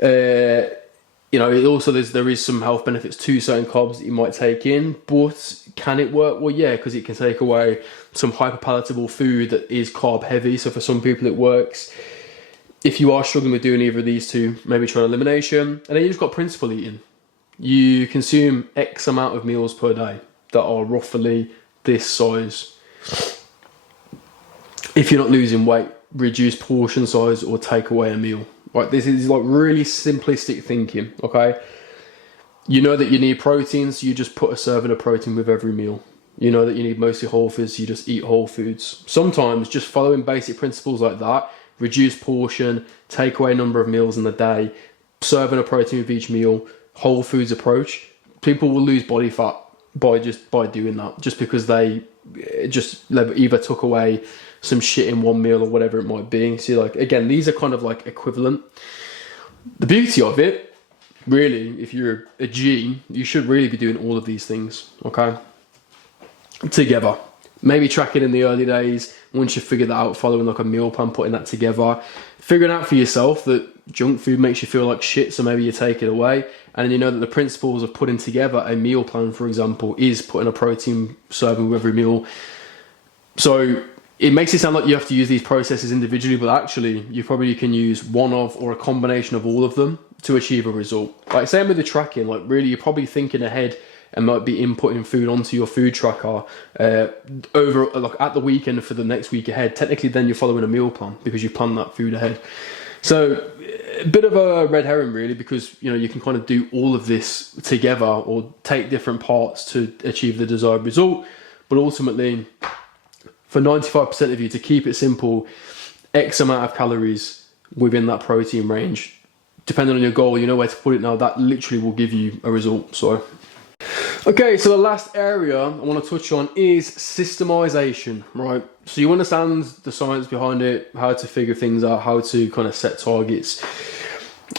You know, it also there is some health benefits to certain carbs that you might take in, but can it work? Well, yeah, because it can take away some hyperpalatable food that is carb heavy. So for some people it works. If you are struggling with doing either of these two, maybe try an elimination. And then you just got principle eating. You consume X amount of meals per day that are roughly this size. If you're not losing weight, reduce portion size or take away a meal. Right, this is like really simplistic thinking, okay? You know that you need protein, so you just put a serving of protein with every meal. You know that you need mostly whole foods, so you just eat whole foods. Sometimes just following basic principles like that, reduce portion, take away a number of meals in the day, serving of protein with each meal, whole foods approach, people will lose body fat by doing that, just because they just either took away some shit in one meal or whatever it might be. So like, again, these are kind of like equivalent. The beauty of it, really, if you're a G, you should really be doing all of these things, okay? Together. Maybe track it in the early days. Once you figure that out, following like a meal plan, putting that together. Figuring out for yourself that junk food makes you feel like shit, so maybe you take it away. And you know that the principles of putting together a meal plan, for example, is putting a protein serving with every meal. So it makes it sound like you have to use these processes individually, but actually you probably can use one of or a combination of all of them to achieve a result. Like same with the tracking, like really you're probably thinking ahead and might be inputting food onto your food tracker over like at the weekend for the next week ahead. Technically then you're following a meal plan because you've planned that food ahead. So a bit of a red herring really, because you know you can kind of do all of this together or take different parts to achieve the desired result, but ultimately for 95% of you, to keep it simple, X amount of calories within that protein range. Depending on your goal, you know where to put it now. That literally will give you a result. So, okay, so the last area I want to touch on is systemization, right? So you understand the science behind it, how to figure things out, how to kind of set targets,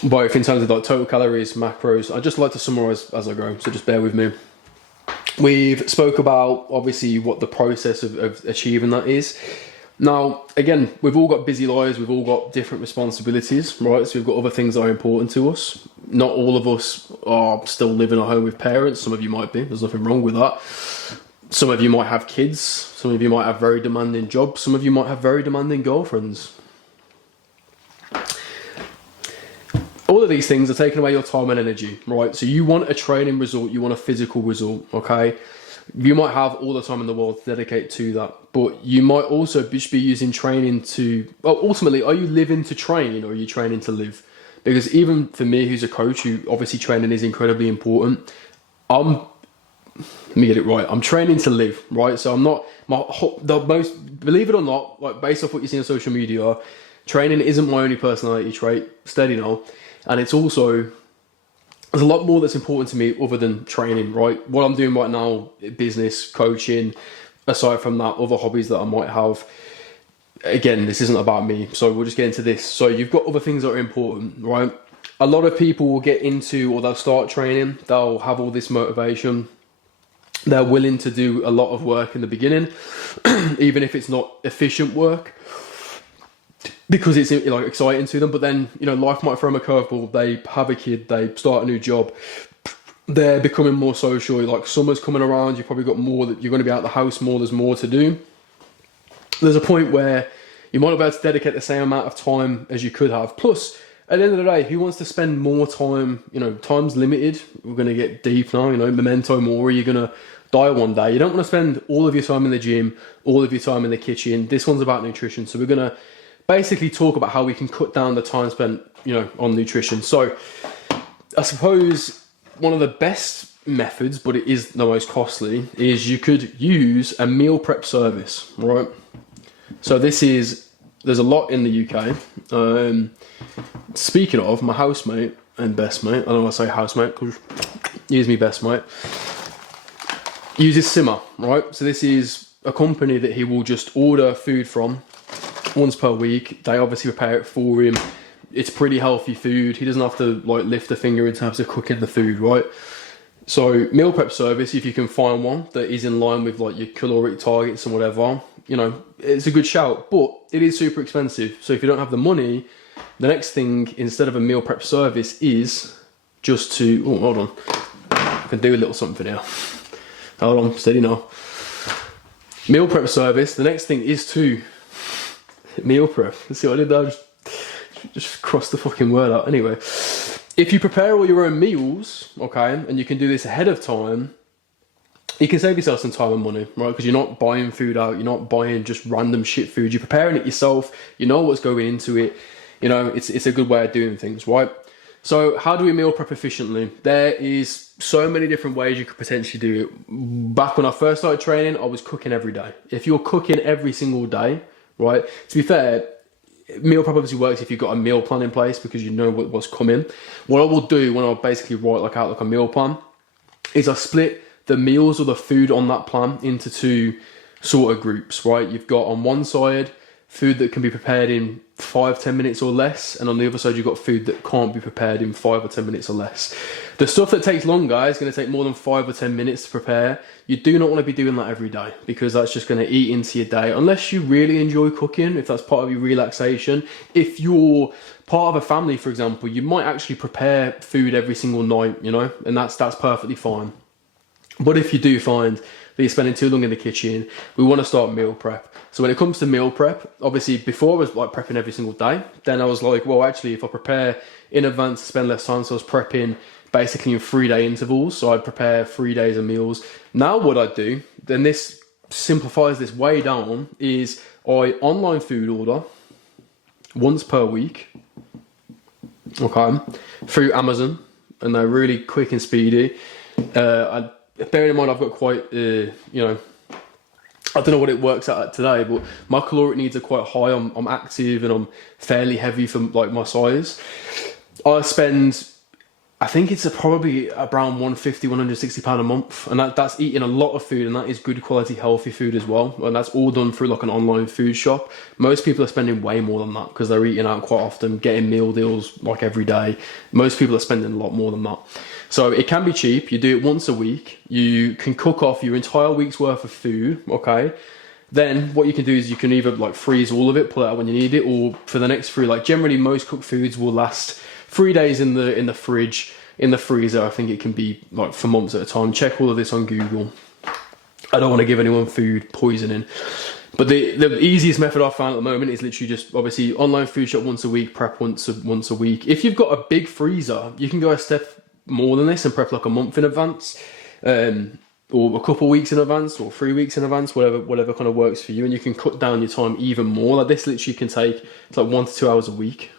both in terms of like total calories, macros. I just like to summarize as I go, so just bear with me. We've spoke about obviously what the process of achieving that is. Now, again, we've all got busy lives, we've all got different responsibilities, right? So we've got other things that are important to us. Not all of us are still living at home with parents. Some of you might be, there's nothing wrong with that. Some of you might have kids, some of you might have very demanding jobs, some of you might have very demanding girlfriends. All of these things are taking away your time and energy, right? So you want a training result, you want a physical result, okay? You might have all the time in the world to dedicate to that, but you might also just be using training to, well, ultimately, are you living to train or are you training to live? Because even for me, who's a coach, who obviously training is incredibly important, let me get it right, I'm training to live, right? So I'm not, believe it or not, like based off what you see on social media, training isn't my only personality trait, steady now. And it's also, there's a lot more that's important to me other than training, right? What I'm doing right now, business, coaching, aside from that, other hobbies that I might have. Again, this isn't about me, so we'll just get into this. So you've got other things that are important, right? a lot of people will get into, or they'll start training, they'll have all this motivation. They're willing to do a lot of work in the beginning, even if it's not efficient work, because it's like exciting to them. But then, you know, life might throw them a curveball. They have a kid, they start a new job, they're becoming more social. Like summer's coming around, you've probably got more that you're going to be out of the house more. There's more to do. There's a point where you might not be able to dedicate the same amount of time as you could have. Plus, at the end of the day, who wants to spend more time? You know, time's limited. We're going to get deep now. You know, memento mori. You're going to die one day. You don't want to spend all of your time in the gym, all of your time in the kitchen. This one's about nutrition. So we're going to basically talk about how we can cut down the time spent, you know, on nutrition. So I suppose one of the best methods, but it is the most costly, is you could use a meal prep service, right? So there's a lot in the UK. Speaking of, my housemate and best mate, I don't want to say housemate because he's my best mate, uses Simmer, right? So this is a company that he will just order food from once per week. They obviously prepare it for him. It's pretty healthy food. He doesn't have to like lift a finger in terms of cooking the food, right? So meal prep service, if you can find one that is in line with like your caloric targets and whatever, you know, it's a good shout, but it is super expensive. So if you don't have the money, the next thing instead of a meal prep service is just to, oh, hold on, I can do a little something here. Hold on, steady now. Meal prep service, the next thing is to meal prep. Let's see what I did there, just cross the fucking word out. Anyway, if you prepare all your own meals, okay, and you can do this ahead of time, you can save yourself some time and money, right? Because you're not buying food out, you're not buying just random shit food, you're preparing it yourself, you know what's going into it, you know, it's a good way of doing things, right? So how do we meal prep efficiently? There is so many different ways you could potentially do it. Back when I first started training, I was cooking every day. If you're cooking every single day, right, to be fair, meal prep obviously works if you've got a meal plan in place because you know what's coming. What I will do when I basically write out a meal plan is I split the meals or the food on that plan into two sort of groups, right? You've got on one side food that can be prepared in 5-10 minutes or less, and on the other side you've got food that can't be prepared in 5 or 10 minutes or less. The stuff that takes longer is going to take more than 5 or 10 minutes to prepare. You do not want to be doing that every day because that's just going to eat into your day, unless you really enjoy cooking, if that's part of your relaxation. If you're part of a family, for example, you might actually prepare food every single night, you know, and that's perfectly fine. But if you do find that you're spending too long in the kitchen, we want to start meal prep. So when it comes to meal prep, obviously before I was like prepping every single day, then I was like, well, actually, if I prepare in advance, I spend less time. So I was prepping basically in 3-day intervals. So I'd prepare 3 days of meals. Now what I do, then this simplifies this way down, is I online food order once per week, okay, through Amazon, and they're really quick and speedy. Bearing in mind I've got quite, you know, I don't know what it works out at today, but my caloric needs are quite high. I'm active and I'm fairly heavy for like my size. I spend, I think it's probably around £150-160 a month, and that's eating a lot of food, and that is good quality healthy food as well, and that's all done through like an online food shop. Most people are spending way more than that because they're eating out quite often, getting meal deals like every day. Most people are spending a lot more than that. So it can be cheap. You do it once a week. You can cook off your entire week's worth of food, okay? Then what you can do is you can either like freeze all of it, pull it out when you need it, or for the next 3, like generally most cooked foods will last 3 days in the fridge, in the freezer. I think it can be like for months at a time. Check all of this on Google. I don't want to give anyone food poisoning. But the easiest method I've found at the moment is literally just obviously online food shop once a week, prep once a week. If you've got a big freezer, you can go a step more than this and prep like a month in advance, or a couple of weeks in advance, or 3 weeks in advance, whatever kind of works for you, and you can cut down your time even more. Like this literally can take, it's like 1 to 2 hours a week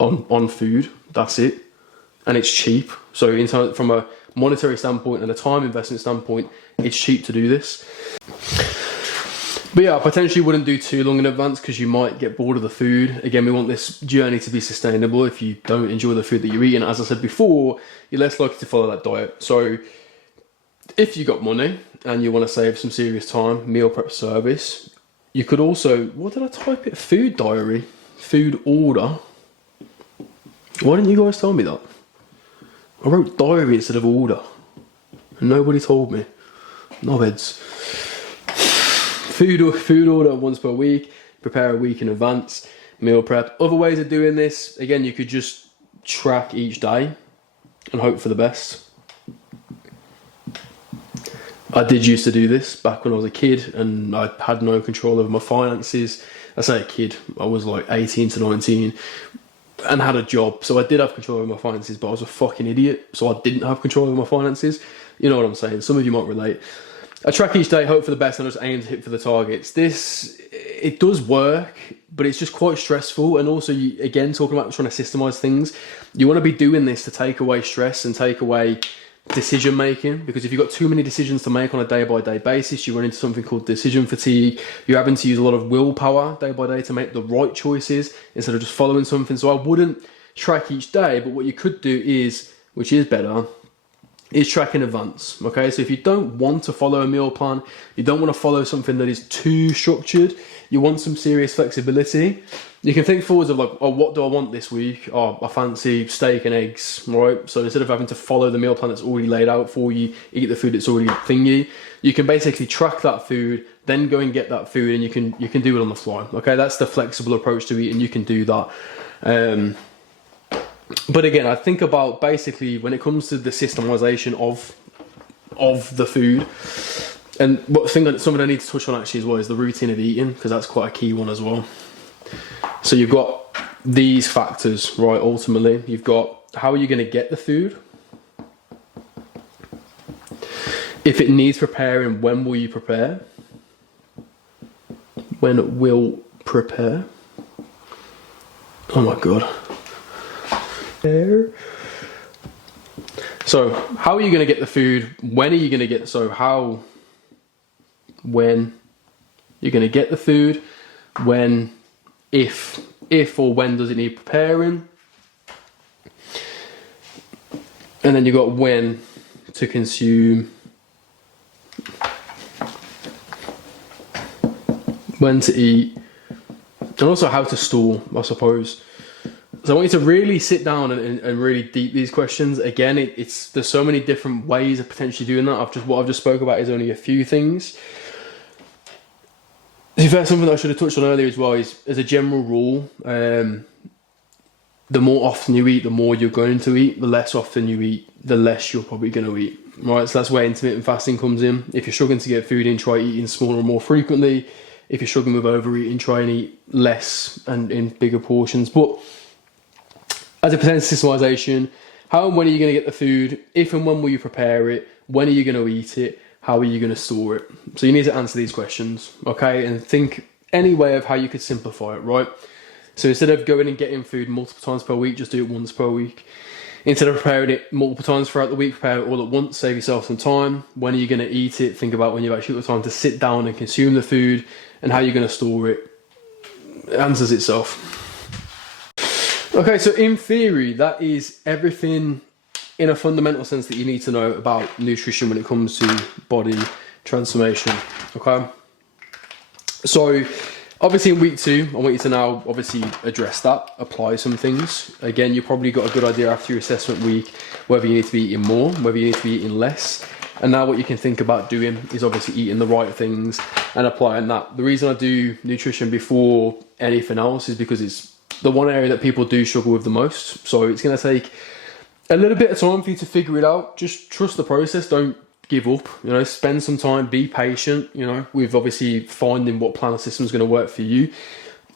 on food. That's it, and it's cheap. So in terms, from a monetary standpoint and a time investment standpoint, it's cheap to do this. But yeah, I potentially wouldn't do too long in advance because you might get bored of the food. Again, we want this journey to be sustainable. If you don't enjoy the food that you're eating, as I said before, you're less likely to follow that diet. So if you got money and you want to save some serious time, meal prep service, you could also, what did I type it? Food diary, food order. Why didn't you guys tell me that? I wrote diary instead of order. And nobody told me. Knobheads. Food order once per week. Prepare a week in advance. Meal prep. Other ways of doing this, again, you could just track each day and hope for the best. I did used to do this back when I was a kid and I had no control over my finances. I say a kid, I was like 18 to 19 and had a job. So I did have control over my finances, but I was a fucking idiot. So I didn't have control over my finances. You know what I'm saying? Some of you might relate. I track each day, hope for the best, and I just aim to hit for the targets. It does work, but it's just quite stressful. And also, again, talking about trying to systemize things, you want to be doing this to take away stress and take away decision making, because if you've got too many decisions to make on a day-by-day basis, you run into something called decision fatigue. You're having to use a lot of willpower day by day to make the right choices instead of just following something. So I wouldn't track each day, but what you could do is, which is better, is track in advance. Okay, so if you don't want to follow a meal plan, you don't want to follow something that is too structured, you want some serious flexibility, you can think forwards of like, oh, what do I want this week? Oh, I fancy steak and eggs, right? So instead of having to follow the meal plan that's already laid out for you, eat the food that's already thingy, you can basically track that food, then go and get that food, and you can do it on the fly. Okay, that's the flexible approach to eating. You can do that. But again, I think about basically when it comes to the systemization of the food, and something I need to touch on actually as well is the routine of eating, because that's quite a key one as well. So you've got these factors, right? Ultimately, you've got how are you going to get the food? If it needs preparing, when will you prepare? When will prepare? Oh my God. So how are you going to get the food? When are you going to get, when you're going to get the food, when, if or when does it need preparing? And then you've got when to consume, when to eat, and also how to store, I suppose. So I want you to really sit down and really deep these questions. Again, there's so many different ways of potentially doing that. What I've just spoke about is only a few things. To be fair, something that I should have touched on earlier as well is, as a general rule, the more often you eat, the more you're going to eat. The less often you eat, the less you're probably going to eat. Right, so that's where intermittent fasting comes in. If you're struggling to get food in, try eating smaller and more frequently. If you're struggling with overeating, try and eat less and in bigger portions. But as it pertains to systemization, how and when are you going to get the food? If and when will you prepare it? When are you going to eat it? How are you going to store it? So you need to answer these questions, okay? And think any way of how you could simplify it, right? So instead of going and getting food multiple times per week, just do it once per week. Instead of preparing it multiple times throughout the week, prepare it all at once, save yourself some time. When are you going to eat it? Think about when you've actually got time to sit down and consume the food, and how you're going to store it. It answers itself. Okay, so in theory, that is everything in a fundamental sense that you need to know about nutrition when it comes to body transformation, okay? So, obviously in week 2, I want you to now obviously address that, apply some things. Again, you probably got a good idea after your assessment week whether you need to be eating more, whether you need to be eating less. And now what you can think about doing is obviously eating the right things and applying that. The reason I do nutrition before anything else is because it's the one area that people do struggle with the most. So it's going to take a little bit of time for you to figure it out. Just trust the process. Don't give up. You know, spend some time. Be patient. You know, with obviously finding what plan or system is going to work for you.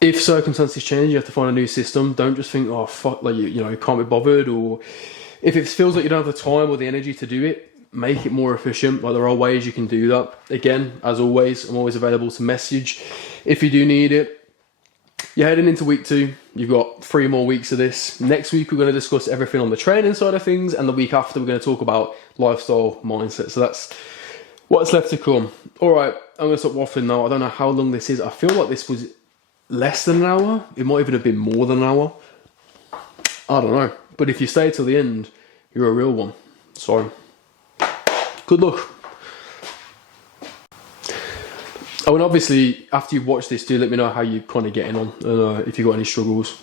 If circumstances change, you have to find a new system. Don't just think, oh fuck, like you know, can't be bothered. Or if it feels like you don't have the time or the energy to do it, make it more efficient. Like there are ways you can do that. Again, as always, I'm always available to message if you do need it. You're heading into week 2. You've got 3 more weeks of this. Next week, we're going to discuss everything on the training side of things. And the week after, we're going to talk about lifestyle mindset. So that's what's left to come. All right, I'm going to stop waffling now. I don't know how long this is. I feel like this was less than an hour. It might even have been more than an hour. I don't know. But if you stay till the end, you're a real one. So, good luck. Oh, and obviously, after you've watched this, do let me know how you're kind of getting on, if you've got any struggles.